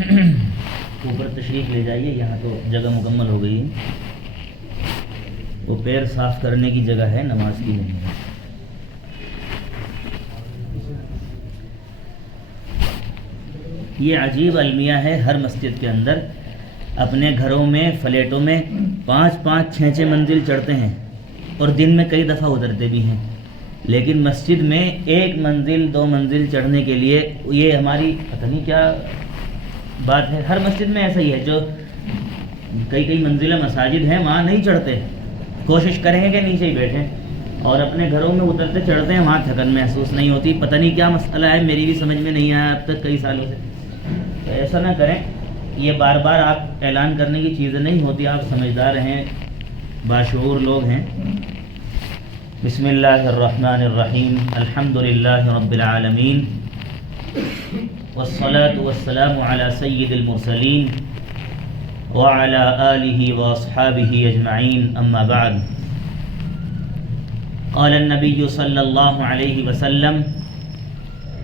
اوپر تشریف لے جائیے، یہاں تو جگہ مکمل ہو گئی ہے، وہ پیر صاف کرنے کی جگہ ہے، نماز کی نہیں ہے۔ یہ عجیب المیہ ہے، ہر مسجد کے اندر اپنے گھروں میں فلیٹوں میں 5-5 6-6 منزل چڑھتے ہیں اور دن میں کئی دفعہ اترتے بھی ہیں، لیکن مسجد میں 1 منزل 2 منزل چڑھنے کے لیے یہ ہماری پتہ نہیں کیا بات ہے، ہر مسجد میں ایسا ہی ہے، جو کئی منزلیں مساجد ہیں وہاں نہیں چڑھتے، کوشش کریں گے کہ نیچے ہی بیٹھیں، اور اپنے گھروں میں اترتے چڑھتے ہیں، وہاں تھکن محسوس نہیں ہوتی۔ پتہ نہیں کیا مسئلہ ہے، میری بھی سمجھ میں نہیں آیا اب تک کئی سالوں سے۔ تو ایسا نہ کریں، یہ بار بار آپ اعلان کرنے کی چیزیں نہیں ہوتی، آپ سمجھدار ہیں، باشعور لوگ ہیں۔ بسم اللہ الرحمن الرحیم، الحمدللہ رب العالمین، والصلاة والسلام علی سید المرسلین وعلی آلہ واصحابہ اجمعین، اما بعد۔ قال النبی صلی اللہ علیہ وسلم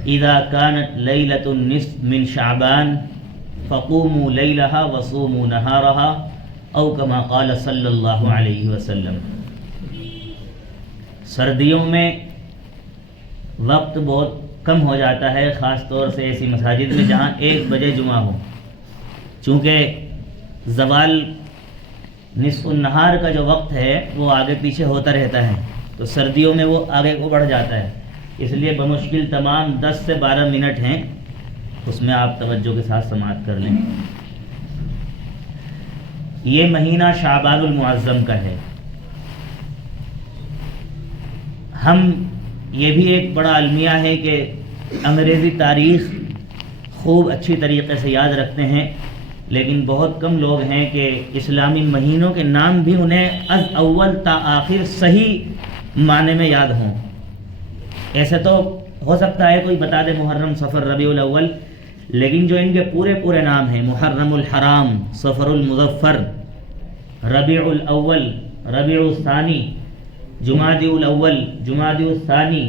اذا كانت لیلۃ النصف من شعبان فقوموا لیلہا وصوموا نہارہا، او کما قال صلی اللہ علیہ وسلم۔ سردیوں میں وقت بہت کم ہو جاتا ہے، خاص طور سے ایسی مساجد میں جہاں 1 بجے جمعہ ہو، چونکہ زوال نصف النہار کا جو وقت ہے وہ آگے پیچھے ہوتا رہتا ہے، تو سردیوں میں وہ آگے کو بڑھ جاتا ہے، اس لیے بمشکل تمام 10 سے 12 منٹ ہیں، اس میں آپ توجہ کے ساتھ سماعت کر لیں۔ یہ مہینہ شعبان المعظم کا ہے۔ ہم یہ بھی ایک بڑا المیہ ہے کہ انگریزی تاریخ خوب اچھی طریقے سے یاد رکھتے ہیں، لیکن بہت کم لوگ ہیں کہ اسلامی مہینوں کے نام بھی انہیں از اول تا آخر صحیح معنی میں یاد ہوں۔ ایسے تو ہو سکتا ہے کوئی بتا دے محرم، صفر، ربیع الاول، لیکن جو ان کے پورے نام ہیں، محرم الحرام، صفر المظفر، ربیع الاول، ربیع الثانی، جمادی الاول، جمادی الثانی،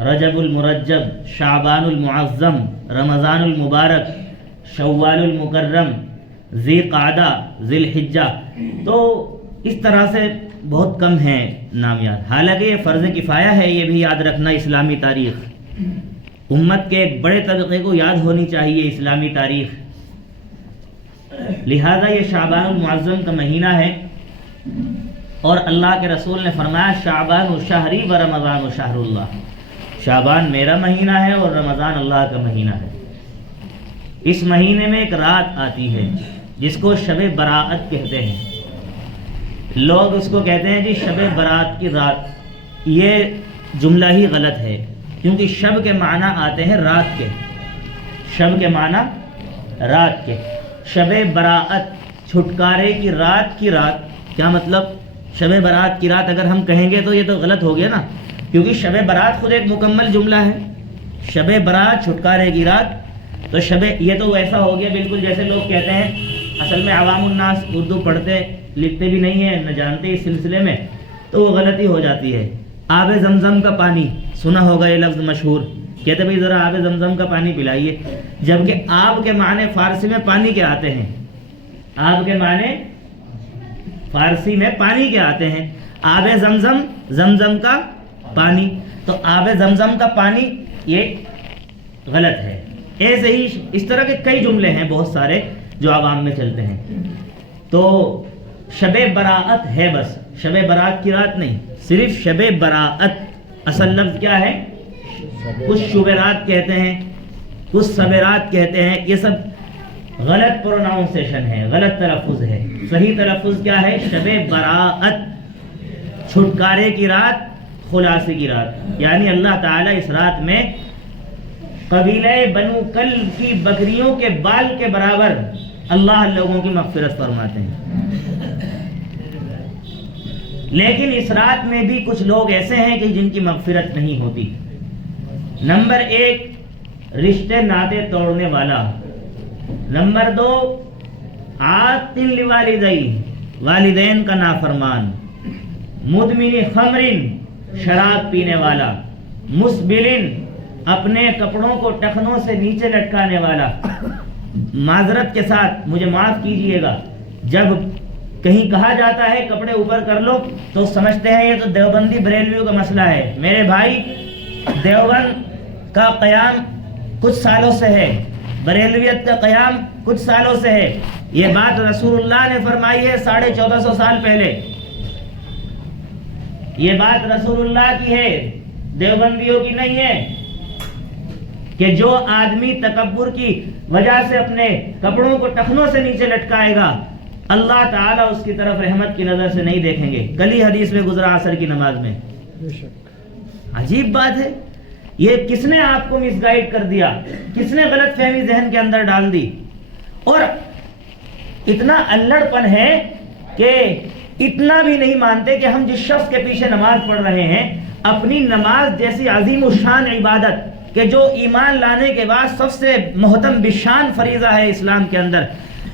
رجب المرجب، شعبان المعظم، رمضان المبارک، شوال المکرم، ذی قعدہ، ذی الحجہ، تو اس طرح سے بہت کم ہیں نام یاد۔ حالانکہ یہ فرض کفایہ ہے یہ بھی یاد رکھنا اسلامی تاریخ، امت کے ایک بڑے طبقے کو یاد ہونی چاہیے اسلامی تاریخ، لہذا یہ شعبان المعظم کا مہینہ ہے، اور اللہ کے رسول نے فرمایا شعبان شہری و رمضان شہر اللہ، شعبان میرا مہینہ ہے اور رمضان اللہ کا مہینہ ہے۔ اس مہینے میں ایک رات آتی ہے جس کو شب برات کہتے ہیں، لوگ اس کو کہتے ہیں جی شب برات کی رات، یہ جملہ ہی غلط ہے، کیونکہ شب کے معنی آتے ہیں رات کے، شب کے معنی رات کے، شب برات چھٹکارے کی رات کیا مطلب؟ شب برات کی رات اگر ہم کہیں گے تو یہ تو غلط ہو گیا نا، کیونکہ شب برات خود ایک مکمل جملہ ہے، شب برات چھٹکارے کی رات، تو یہ تو ایسا ہو گیا بالکل جیسے لوگ کہتے ہیں، اصل میں عوام الناس اردو پڑھتے لکھتے بھی نہیں ہیں، نہ جانتے اس سلسلے میں، تو وہ غلطی ہو جاتی ہے۔ آب زمزم کا پانی سنا ہوگا، یہ لفظ مشہور، کہتے بھائی ذرا آب زمزم کا پانی پلائیے، جبکہ آب کے معنی فارسی میں پانی کے آتے ہیں، آب کے معنی فارسی میں پانی کے آتے ہیں، آب زمزم، زمزم کا پانی، تو آب زمزم کا پانی یہ غلط ہے۔ ایسے ہی اس طرح کے کئی جملے ہیں بہت سارے جو عوام میں چلتے ہیں۔ تو شب براءت ہے، بس شب برات کی رات نہیں، صرف شب براءت، اصل لفظ کیا ہے؟ کچھ شبرات کہتے ہیں، کچھ سبرات کہتے ہیں، یہ سب غلط پروناؤنسیشن ہے، غلط تلفظ ہے، صحیح تلفظ کیا ہے؟ شب براءت، چھٹکارے کی رات، خلاصے کی رات، یعنی اللہ تعالیٰ اس رات میں قبیلہ بنو کلب کی بکریوں کے بال کے برابر اللہ لوگوں کی مغفرت فرماتے ہیں۔ لیکن اس رات میں بھی کچھ لوگ ایسے ہیں کہ جن کی مغفرت نہیں ہوتی۔ نمبر 1 رشتے ناطے توڑنے والا، نمبر 2 عاقل لوالدین، والدین کا نافرمان، مدمن خمر، شراب پینے والا، مسبل، اپنے کپڑوں کو ٹخنوں سے نیچے لٹکانے والا، معذرت کے ساتھ مجھے معاف کیجئے گا، جب کہیں کہا جاتا ہے کپڑے اوپر کر لو تو سمجھتے ہیں یہ تو دیوبندی بریلویوں کا مسئلہ ہے۔ میرے بھائی، دیوبند کا قیام کچھ سالوں سے ہے، بریلویت کا قیام کچھ سالوں سے ہے۔ یہ بات رسول اللہ نے فرمائی ہے 1450 سال پہلے، یہ بات رسول اللہ کی ہے، دیوبندیوں کی نہیں ہے، کہ جو آدمی تکبر کی وجہ سے اپنے کپڑوں کو ٹخنوں سے نیچے لٹکائے گا، اللہ تعالیٰ اس کی طرف رحمت کی نظر سے نہیں دیکھیں گے۔ کل ہی حدیث میں گزرا عصر کی نماز میں۔ عجیب بات ہے، یہ کس نے آپ کو مس گائیڈ کر دیا، کس نے غلط فہمی ذہن کے اندر ڈال دی؟ اور اتنا الڑ پن ہے کہ اتنا بھی نہیں مانتے کہ ہم جس شخص کے پیچھے نماز پڑھ رہے ہیں، اپنی نماز جیسی عظیم الشان عبادت کہ جو ایمان لانے کے بعد سب سے محتم بشان فریضہ ہے اسلام کے اندر،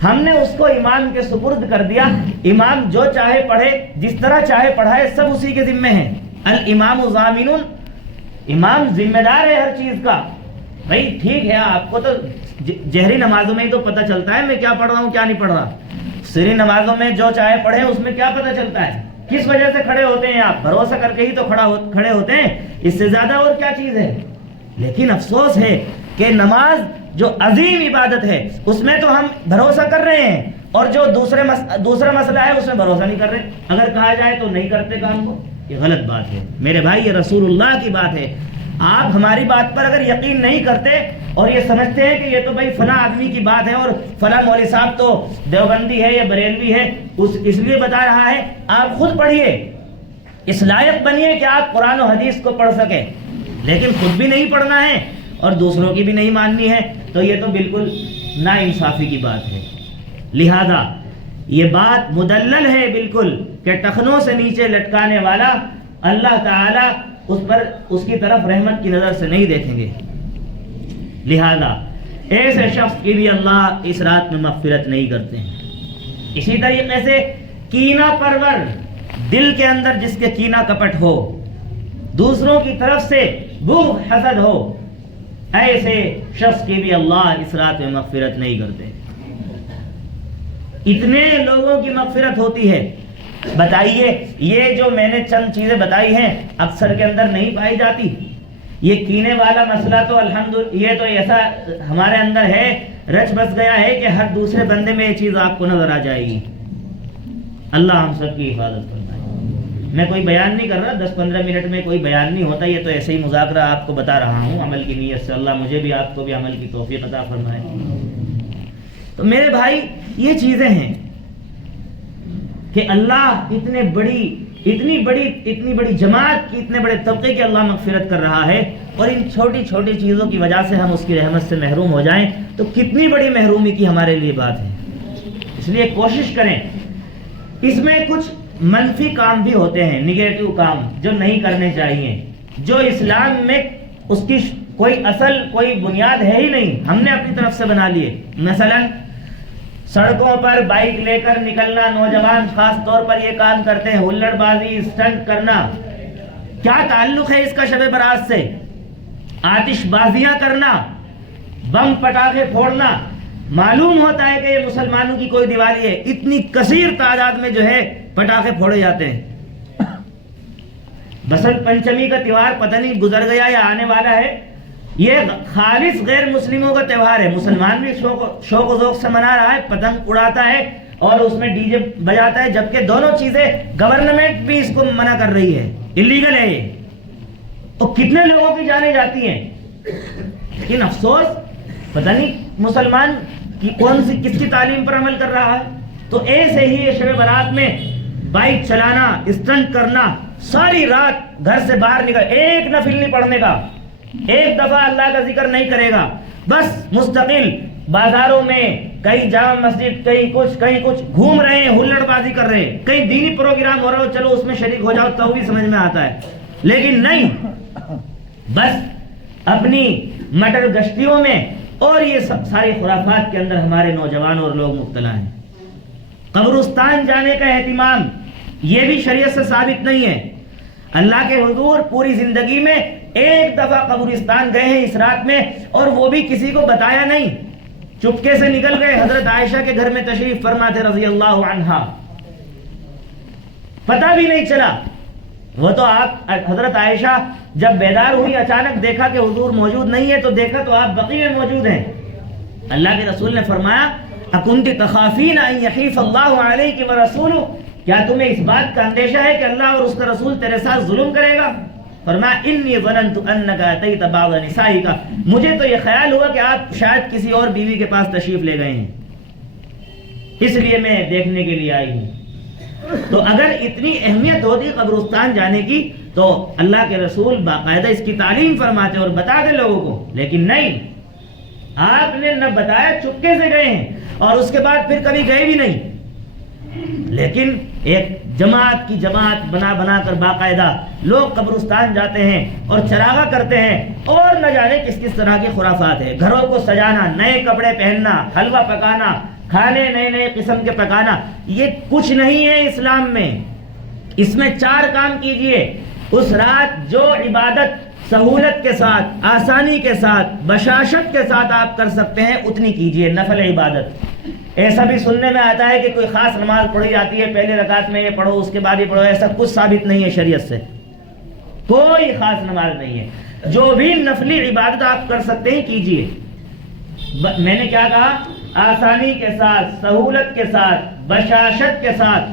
ہم نے اس کو امام کے سپرد کر دیا۔ امام جو چاہے پڑھے، جس طرح چاہے پڑھائے، سب اسی کے ذمہ ہیں۔ الامام ضامن، امام ذمہ دار ہے ہر چیز کا۔ بھائی ٹھیک ہے، آپ کو تو جہری نمازوں میں ہی تو پتہ چلتا ہے میں کیا پڑھ رہا ہوں کیا نہیں پڑھ رہا۔ سری نمازوں میں جو چاہے پڑھے، اس میں کیا پتہ چلتا ہے؟ کس وجہ سے کھڑے ہوتے ہیں آپ؟ بھروسہ کر کے ہی تو کھڑے ہوتے ہیں، اس سے زیادہ اور کیا چیز ہے؟ لیکن افسوس ہے کہ نماز جو عظیم عبادت ہے اس میں تو ہم بھروسہ کر رہے ہیں، اور جو دوسرا مسئلہ ہے اس میں بھروسہ نہیں کر رہے۔ اگر کہا جائے تو نہیں کرتے کام کو، یہ غلط بات ہے میرے بھائی، یہ رسول اللہ کی بات ہے۔ آپ ہماری بات پر اگر یقین نہیں کرتے اور یہ سمجھتے ہیں کہ یہ تو بھائی فلاں آدمی کی بات ہے اور فلاں مولوی صاحب تو دیوبندی ہے یا بریلوی ہے، اس لیے بتا رہا ہے، آپ خود پڑھیے، اس لائق بنیے کہ آپ قرآن و حدیث کو پڑھ سکیں، لیکن خود بھی نہیں پڑھنا ہے اور دوسروں کی بھی نہیں ماننی ہے، تو یہ تو بالکل ناانصافی کی بات ہے۔ لہذا یہ بات مدلل ہے بالکل کہ ٹخنوں سے نیچے لٹکانے والا اللہ تعالیٰ اس کی طرف رحمت کی نظر سے نہیں دیکھیں گے۔ لہذا ایسے شخص کی بھی اللہ اس رات میں مغفرت نہیں کرتے ہیں۔ اسی طریقے سے کینہ پرور، دل کے اندر جس کے کینہ کپٹ ہو، دوسروں کی طرف سے بغض حسد ہو، ایسے شخص کی بھی اللہ اس رات میں مغفرت نہیں کرتے۔ اتنے لوگوں کی مغفرت ہوتی ہے، بتائیے یہ جو میں نے چند چیزیں بتائی ہیں اکثر کے اندر نہیں پائی جاتی؟ یہ کینے والا مسئلہ تو الحمدللہ یہ تو ایسا ہمارے اندر ہے، رچ بس گیا ہے کہ ہر دوسرے بندے میں یہ چیز آپ کو نظر آ جائے گی۔ اللہ ہم سب کی حفاظت فرمائے۔ میں کوئی بیان نہیں کر رہا، 10-15 منٹ میں کوئی بیان نہیں ہوتا، یہ تو ایسے ہی مذاکرہ آپ کو بتا رہا ہوں عمل کی نیت سے۔ اللہ مجھے بھی آپ کو بھی عمل کی توفیق عطا فرمائے۔ تو میرے بھائی یہ چیزیں ہیں کہ اللہ اتنی بڑی جماعت کی، اتنے بڑے طبقے کی اللہ مغفرت کر رہا ہے، اور ان چھوٹی چھوٹی چیزوں کی وجہ سے ہم اس کی رحمت سے محروم ہو جائیں تو کتنی بڑی محرومی کی ہمارے لیے بات ہے۔ اس لیے کوشش کریں، اس میں کچھ منفی کام بھی ہوتے ہیں، نگیٹو کام جو نہیں کرنے چاہیے، جو اسلام میں اس کی کوئی اصل کوئی بنیاد ہے ہی نہیں، ہم نے اپنی طرف سے بنا لیے۔ مثلا سڑکوں پر بائک لے کر نکلنا، نوجوان خاص طور پر یہ کام کرتے ہیں، ہلڑ بازی، اسٹنٹ کرنا۔ کیا تعلق ہے اس کا شب برات سے؟ آتش بازیاں کرنا، بم پٹاخے پھوڑنا، معلوم ہوتا ہے کہ یہ مسلمانوں کی کوئی دیوالی ہے، اتنی کثیر تعداد میں جو ہے پٹاخے پھوڑے جاتے ہیں۔ بسنت پنچمی کا تہوار پتہ نہیں گزر گیا یا آنے والا ہے، یہ خالص غیر مسلموں کا تہوار ہے۔ مسلمان بھی شوق و ذوق سے منا رہا ہے، پتنگ اڑاتا ہے اور اس میں ڈی جے بجاتا ہے، جبکہ دونوں چیزیں گورنمنٹ بھی اس کو منع کر رہی ہے، اللیگل ہے یہ۔ تو کتنے لوگوں کی جانیں جاتی ہیں، لیکن افسوس پتہ نہیں مسلمان کی کس کی تعلیم پر عمل کر رہا ہے۔ تو ایسے ہی یہ شب برات میں بائک چلانا، اسٹنٹ کرنا، ساری رات گھر سے باہر نکل، ایک نفل نہیں پڑھنے کا، ایک دفعہ اللہ کا ذکر نہیں کرے گا، بس مستقل بازاروں میں کہیں جامع مسجد، کہیں کچھ گھوم رہے ہیں، ہلڑ بازی کر رہے ہیں، کہیں دینی پروگرام ہو رہا ہو، چلو اس میں شریک ہو جاؤ تو بھی سمجھ میں آتا ہے، لیکن نہیں، بس اپنی مٹر گشتیوں میں اور یہ ساری خرافات کے اندر ہمارے نوجوان اور لوگ مبتلا ہیں۔ قبرستان جانے کا اہتمام یہ بھی شریعت سے ثابت نہیں ہے۔ اللہ کے حضور پوری زندگی میں ایک دفعہ قبرستان گئے ہیں اس رات میں، اور وہ بھی کسی کو بتایا نہیں، چپکے سے نکل گئے، حضرت عائشہ کے گھر میں تشریف فرما تھے رضی اللہ عنہا، پتہ بھی نہیں چلا. وہ تو آپ حضرت عائشہ جب بیدار ہوئی اچانک دیکھا کہ حضور موجود نہیں ہے، تو دیکھا تو آپ بقیع میں موجود ہیں. اللہ کے رسول نے فرمایا اکنت تخافین ان یحیف اللہ علیک ورسولہ، کیا تمہیں اس بات کا اندیشہ ہے کہ اللہ اور اس کا رسول تیرے ساتھ ظلم کرے گا؟ فرمایا انی ظننت انک اتیت بعض نسائک، مجھے تو یہ خیال ہوا کہ آپ شاید کسی اور بیوی کے پاس تشریف لے گئے ہیں، اس لیے میں دیکھنے کے لیے آئی ہوں. تو اگر اتنی اہمیت ہوتی قبرستان جانے کی تو اللہ کے رسول باقاعدہ اس کی تعلیم فرماتے اور بتاتے لوگوں کو، لیکن نہیں، آپ نے نہ بتایا، چپکے سے گئے ہیں اور اس کے بعد پھر کبھی گئے بھی نہیں. لیکن ایک جماعت کی جماعت بنا بنا کر باقاعدہ لوگ قبرستان جاتے ہیں اور چراغاں کرتے ہیں، اور نہ جانے کس کس طرح کی خرافات ہے. گھروں کو سجانا، نئے کپڑے پہننا، حلوہ پکانا، کھانے نئے نئے قسم کے پکانا، یہ کچھ نہیں ہے اسلام میں. اس میں 4 کام کیجئے. اس رات جو عبادت سہولت کے ساتھ، آسانی کے ساتھ، بشاشت کے ساتھ آپ کر سکتے ہیں اتنی کیجئے، نفل عبادت. ایسا بھی سننے میں آتا ہے کہ کوئی خاص نماز پڑھی جاتی ہے، پہلے رکعت میں یہ پڑھو اس کے بعد یہ پڑھو، ایسا کچھ ثابت نہیں ہے شریعت سے، کوئی خاص نماز نہیں ہے. جو بھی نفلی عبادت آپ کر سکتے ہیں کیجئے. میں نے کیا کہا؟ آسانی کے ساتھ، سہولت کے ساتھ، بشاشت کے ساتھ.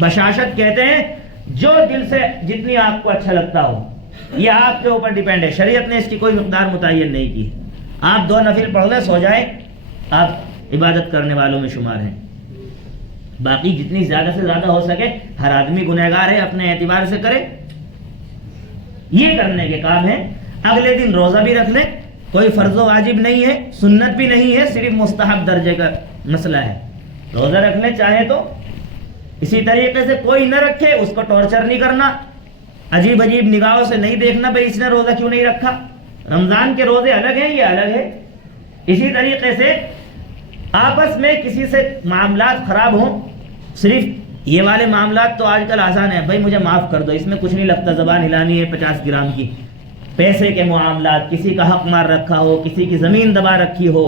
بشاشت کہتے ہیں جو دل سے جتنی آپ کو اچھا لگتا ہو، یہ آپ کے اوپر ڈیپینڈ ہے، شریعت نے اس کی کوئی مقدار متعین نہیں کی. آپ 2 نفل پڑھ لیں، سو جائیں، آپ عبادت کرنے والوں میں شمار ہیں. باقی جتنی زیادہ سے زیادہ ہو سکے، ہر آدمی گنہگار ہے، اپنے اعتبار سے کرے، یہ کرنے کے کام ہیں. اگلے دن روزہ بھی رکھ لیں، کوئی فرض و واجب نہیں ہے، سنت بھی نہیں ہے، صرف مستحب درجے کا مسئلہ ہے. روزہ رکھ لیں چاہے تو. اسی طریقے سے کوئی نہ رکھے اس کو ٹارچر نہیں کرنا، عجیب عجیب نگاہوں سے نہیں دیکھنا بھئی اس نے روزہ کیوں نہیں رکھا. رمضان کے روزے الگ ہیں، یہ الگ ہے. اسی طریقے سے آپس میں کسی سے معاملات خراب ہوں، صرف یہ والے معاملات تو آج کل آسان ہیں، بھائی مجھے معاف کر دو، اس میں کچھ نہیں لگتا، زبان ہلانی ہے 50 گرام کی. پیسے کے معاملات، کسی کا حق مار رکھا ہو، کسی کی زمین دبا رکھی ہو،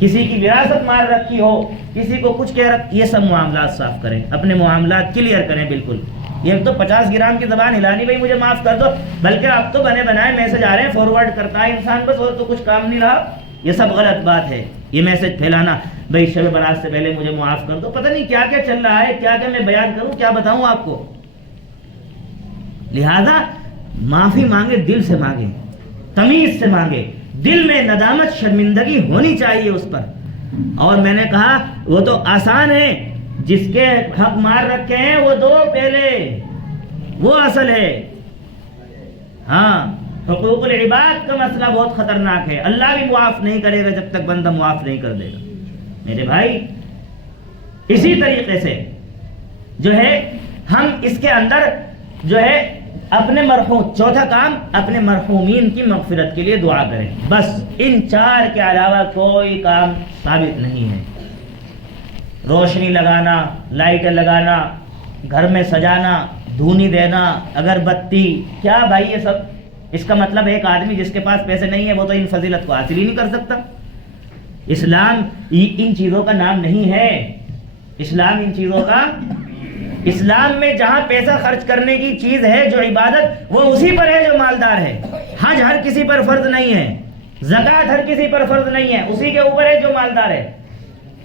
کسی کی وراثت مار رکھی ہو، کسی کو کچھ کہہ رکھ، یہ سب معاملات صاف کریں، اپنے معاملات کلیئر کریں. بالکل یہ تو 50 گرام کی زبان ہلانی، بھائی مجھے معاف کر دو، بلکہ آپ تو بنے بنائے میسج آ رہے ہیں، فارورڈ کرتا ہے انسان بس، اور تو کچھ کام نہیں رہا. یہ سب غلط بات ہے. یہ میسج پھیلانا بھئی شب برات سے پہلے مجھے معاف کر دو، پتہ نہیں کیا کیا چل رہا ہے، کیا کیا میں بیان کروں، کیا بتاؤں آپ کو. لہذا معافی مانگے دل سے مانگے، تمیز سے مانگے، دل میں ندامت شرمندگی ہونی چاہیے اس پر. اور میں نے کہا وہ تو آسان ہے، جس کے حق مار رکھے ہیں وہ دو پہلے، وہ اصل ہے. ہاں، حقوق العباد کا مسئلہ بہت خطرناک ہے، اللہ بھی معاف نہیں کرے گا جب تک بندہ معاف نہیں کر دے گا. میرے بھائی اسی طریقے سے جو ہے ہم اس کے اندر جو ہے اپنے مرحوم، چوتھا کام اپنے مرحومین کی مغفرت کے لیے دعا کریں. بس ان 4 کے علاوہ کوئی کام ثابت نہیں ہے. روشنی لگانا، لائٹیں لگانا، گھر میں سجانا، دھونی دینا، اگربتی، کیا بھائی یہ سب؟ اس کا مطلب ایک آدمی جس کے پاس پیسے نہیں ہے وہ تو ان فضیلت کو حاصل ہی نہیں کر سکتا. اسلام ان چیزوں کا نام نہیں ہے. اسلام ان چیزوں کا، اسلام میں جہاں پیسہ خرچ کرنے کی چیز ہے جو عبادت، وہ اسی پر ہے جو مالدار ہے. حج ہر کسی پر فرض نہیں ہے، زکوٰۃ ہر کسی پر فرض نہیں ہے، اسی کے اوپر ہے جو مالدار ہے.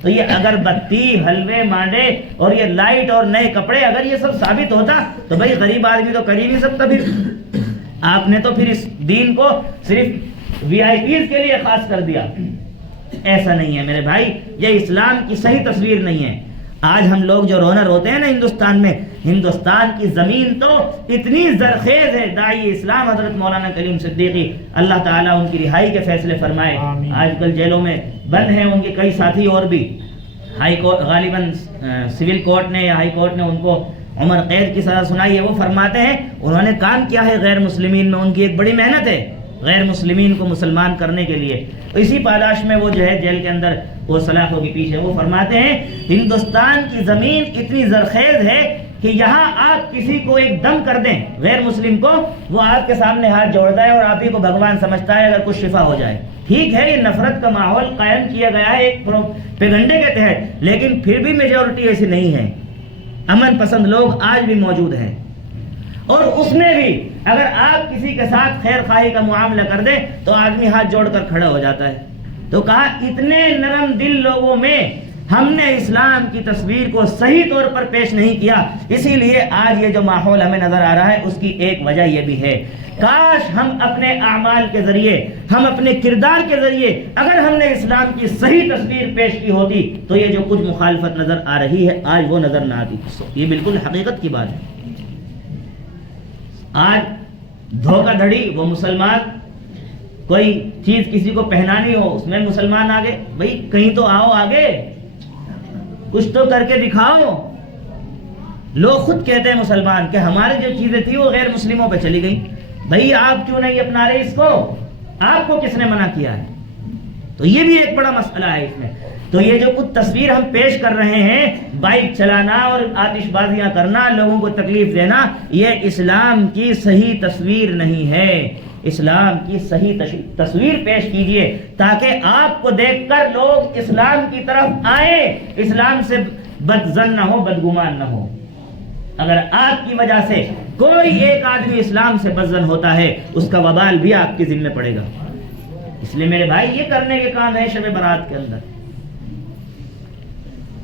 تو یہ اگربتی، حلوے مانڈے اور یہ لائٹ اور نئے کپڑے، اگر یہ سب ثابت ہوتا تو بھائی غریب آدمی تو کر ہی نہیں سکتا. پھر آپ نے تو پھر اس دین کو صرف VIPs کے لیے خاص کر دیا. ایسا نہیں ہے میرے بھائی، یہ اسلام کی صحیح تصویر نہیں ہے. آج ہم لوگ جو رونا روتے ہیں نا ہندوستان میں، ہندوستان کی زمین تو اتنی زرخیز ہے. داعی اسلام حضرت مولانا کلیم صدیقی اللہ تعالیٰ ان کی رہائی کے فیصلے فرمائے، آج کل جیلوں میں بند ہیں ان کے کئی ساتھی. اور بھی ہائی کورٹ، غالباً سول کورٹ نے یا ہائی کورٹ نے ان کو عمر قید کی سزا سنائی ہے. وہ فرماتے ہیں انہوں نے کام کیا ہے غیر مسلمین میں، ان کی ایک بڑی محنت ہے غیر مسلمین کو مسلمان کرنے کے لیے. اسی پاداش میں وہ جو ہے جیل کے اندر وہ سلاخوں کے پیچھے. وہ فرماتے ہیں ہندوستان کی زمین اتنی زرخیز ہے کہ یہاں آپ کسی کو ایک دم کر دیں غیر مسلم کو، وہ آپ کے سامنے ہاتھ جوڑتا ہے اور آپ ہی کو بھگوان سمجھتا ہے اگر کچھ شفا ہو جائے. ٹھیک ہے یہ نفرت کا ماحول قائم کیا گیا ہے ایک پروپیگنڈے کے تحت، لیکن پھر بھی میجورٹی ایسی نہیں ہے. امن پسند لوگ آج بھی موجود ہیں، اور اس میں بھی اگر آپ کسی کے ساتھ خیر خواہی کا معاملہ کر دیں تو آدمی ہاتھ جوڑ کر کھڑا ہو جاتا ہے. تو کہا اتنے نرم دل لوگوں میں ہم نے اسلام کی تصویر کو صحیح طور پر پیش نہیں کیا، اسی لیے آج یہ جو ماحول ہمیں نظر آ رہا ہے اس کی ایک وجہ یہ بھی ہے. کاش ہم اپنے اعمال کے ذریعے، ہم اپنے کردار کے ذریعے اگر ہم نے اسلام کی صحیح تصویر پیش کی ہوتی تو یہ جو کچھ مخالفت نظر آ رہی ہے آج وہ نظر نہ آتی. یہ بالکل حقیقت کی بات ہے. آج دھوکہ دھڑی، وہ مسلمان کوئی چیز کسی کو پہنانی ہو اس میں مسلمان آگے، بھائی کہیں تو آؤ آگے، کچھ تو کر کے دکھاؤ. لوگ خود کہتے ہیں مسلمان کہ ہماری جو چیزیں تھی وہ غیر مسلموں پہ چلی گئی. بھائی آپ کیوں نہیں اپنا رہے اس کو؟ آپ کو کس نے منع کیا ہے؟ تو یہ بھی ایک بڑا مسئلہ ہے اس میں. تو یہ جو کچھ تصویر ہم پیش کر رہے ہیں، بائک چلانا اور آتش بازیاں کرنا، لوگوں کو تکلیف دینا، یہ اسلام کی صحیح تصویر نہیں ہے. اسلام کی صحیح تصویر پیش کیجئے تاکہ آپ کو دیکھ کر لوگ اسلام کی طرف آئیں، اسلام سے بدظن نہ ہو، بدگمان نہ ہو. اگر آپ کی وجہ سے کوئی ایک آدمی اسلام سے بدظن ہوتا ہے اس کا وبال بھی آپ کے ذمہ پڑے گا. اس لیے میرے بھائی یہ کرنے کے کام ہے شب برات کے اندر.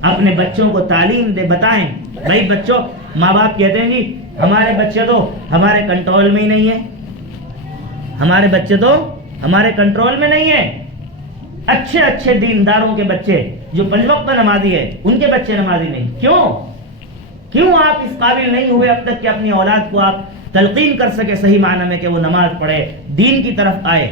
اپنے بچوں کو تعلیم دے، بتائیں. بھائی بچوں، ماں باپ کہتے ہیں جی ہمارے بچے تو ہمارے کنٹرول میں ہی نہیں ہے، ہمارے بچے تو ہمارے کنٹرول میں نہیں ہے. اچھے اچھے دینداروں کے بچے جو 5 وقت نمازی ہے ان کے بچے نمازی نہیں. کیوں آپ اس قابل نہیں ہوئے اب تک کہ اپنی اولاد کو آپ تلقین کر سکے صحیح معنی میں کہ وہ نماز پڑھے، دین کی طرف آئے؟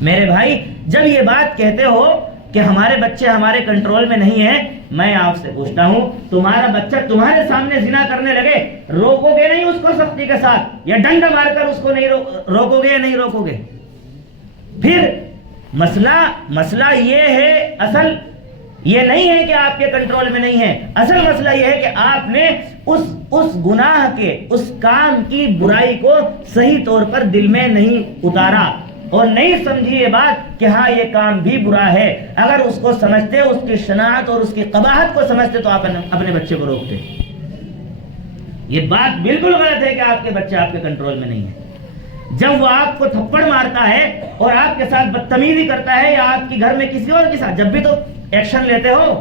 میرے بھائی جب یہ بات کہتے ہو کہ ہمارے بچے ہمارے کنٹرول میں نہیں ہیں، میں آپ سے پوچھتا ہوں تمہارا بچہ تمہارے سامنے زنا کرنے لگے، روکو گے نہیں اس کو سختی کے ساتھ، یا ڈنڈا مار کر اس کو نہیں روکو گے یا نہیں روکو گے؟ پھر مسئلہ یہ ہے، اصل یہ نہیں ہے کہ آپ کے کنٹرول میں نہیں ہے، اصل مسئلہ یہ ہے کہ آپ نے اس گناہ کے، اس کام کی برائی کو صحیح طور پر دل میں نہیں اتارا اور نہیں سمجھی یہ بات کہ ہاں یہ کام بھی برا ہے. اگر اس کو سمجھتے، اس کی شناعت اور اس کی قباحت کو سمجھتے تو آپ اپنے بچے کو روکتے. یہ بات بالکل غلط ہے کہ آپ کے بچے آپ کے کنٹرول میں نہیں ہے. جب وہ آپ کو تھپڑ مارتا ہے اور آپ کے ساتھ بدتمیزی کرتا ہے یا آپ کے گھر میں کسی اور کے ساتھ، جب بھی تو ایکشن لیتے ہو،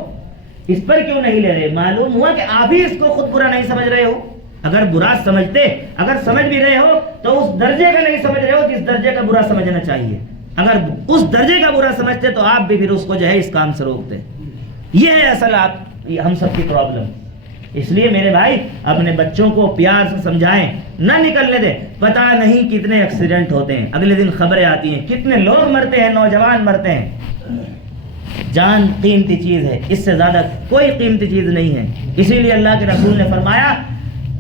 اس پر کیوں نہیں لے رہے؟ معلوم ہوا کہ آپ ہی اس کو خود برا نہیں سمجھ رہے ہو. اگر برا سمجھتے، اگر سمجھ بھی رہے ہو تو اس درجے کا نہیں سمجھ رہے ہو جس درجے کا برا سمجھنا چاہیے. اگر اس درجے کا برا سمجھتے تو آپ بھی پھر اس کو جو ہے اس کام سے روکتے. یہ ہے اصل ہم سب کی پرابلم. اس لیے میرے بھائی اپنے بچوں کو پیار سے سمجھائیں، نہ نکلنے دیں. پتہ نہیں کتنے ایکسیڈنٹ ہوتے ہیں، اگلے دن خبریں آتی ہیں کتنے لوگ مرتے ہیں، نوجوان مرتے ہیں. جان قیمتی چیز ہے، اس سے زیادہ کوئی قیمتی چیز نہیں ہے. اسی لیے اللہ کے رسول نے فرمایا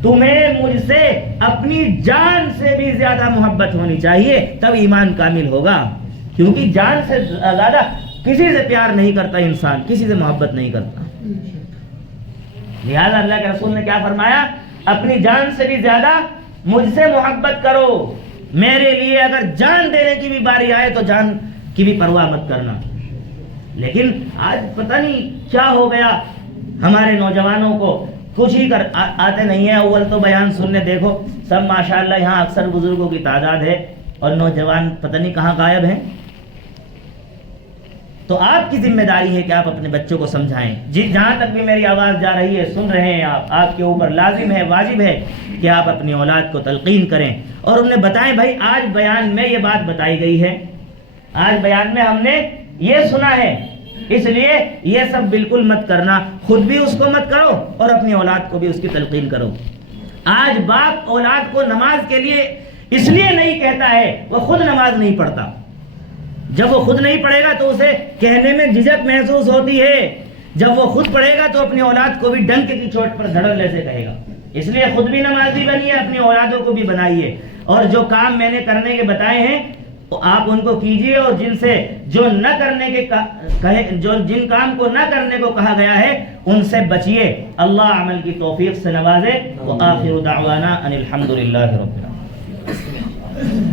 تمہیں مجھ سے اپنی جان سے بھی زیادہ محبت ہونی چاہیے، تب ایمان کامل ہوگا. کیونکہ جان سے زیادہ کسی سے پیار نہیں کرتا انسان، کسی سے محبت نہیں کرتا. لہذا اللہ کے رسول نے کیا فرمایا؟ اپنی جان سے بھی زیادہ مجھ سے محبت کرو. میرے لیے اگر جان دینے کی بھی باری آئے تو جان کی بھی پرواہ مت کرنا. لیکن آج پتہ نہیں کیا ہو گیا، ہمارے نوجوانوں کو کچھ ہی آتے نہیں ہے. اول تو بیان سننے دیکھو سب ماشاءاللہ یہاں اکثر بزرگوں کی تعداد ہے اور نوجوان پتہ نہیں کہاں غائب ہیں. تو آپ کی ذمہ داری ہے کہ آپ اپنے بچوں کو سمجھائیں. جہاں تک بھی میری آواز جا رہی ہے، سن رہے ہیں آپ کے اوپر لازم ہے، واجب ہے کہ آپ اپنی اولاد کو تلقین کریں اور انہیں بتائیں. بھائی آج بیان میں یہ بات بتائی گئی ہے، آج بیان میں ہم نے یہ سنا ہے، اس لیے یہ سب بالکل مت کرنا. خود بھی اس کو مت کرو اور اپنی اولاد کو بھی اس کی تلقین کرو. آج باپ اولاد کو نماز کے لیے اس لیے نہیں کہتا ہے، وہ خود نماز نہیں پڑھتا. جب وہ خود نہیں پڑھے گا تو اسے کہنے میں جھجک محسوس ہوتی ہے. جب وہ خود پڑھے گا تو اپنی اولاد کو بھی ڈنک کی چوٹ پر دھڑلے سے کہے گا. اس لیے خود بھی نمازی بنیے، اپنی اولادوں کو بھی بنائیے. اور جو کام میں نے کرنے کے بتائے ہیں تو آپ ان کو کیجئے، اور جن سے جو نہ کرنے کے جن کام کو نہ کرنے کو کہا گیا ہے ان سے بچیے۔ اللہ عمل کی توفیق سے نوازے۔ وآخر دعوانا ان الحمد للہ رب العالمین۔